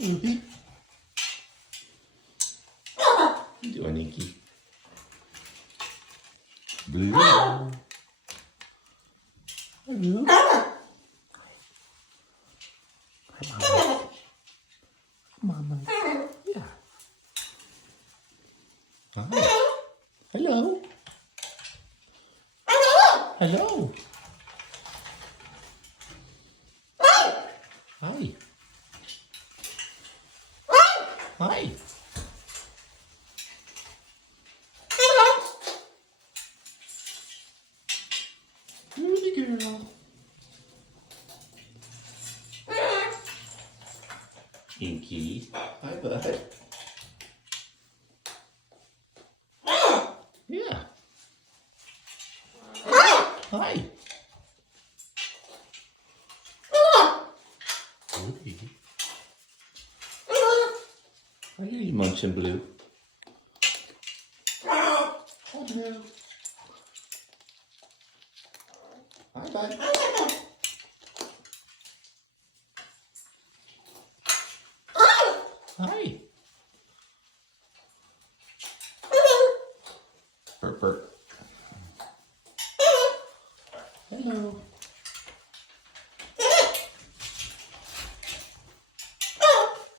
Ruby. What you doing, Inky? Blue. Hello. Hi, Mama. Mama. Yeah. Hi. Hello. Hello. Hi. Hi. Ruby girl. Inky. Hi, bud. Yeah. Hi. Ruby. I hear you munching, Blue. Oh, Blue. Hi, bud. Hi. Burp, burp. Hello.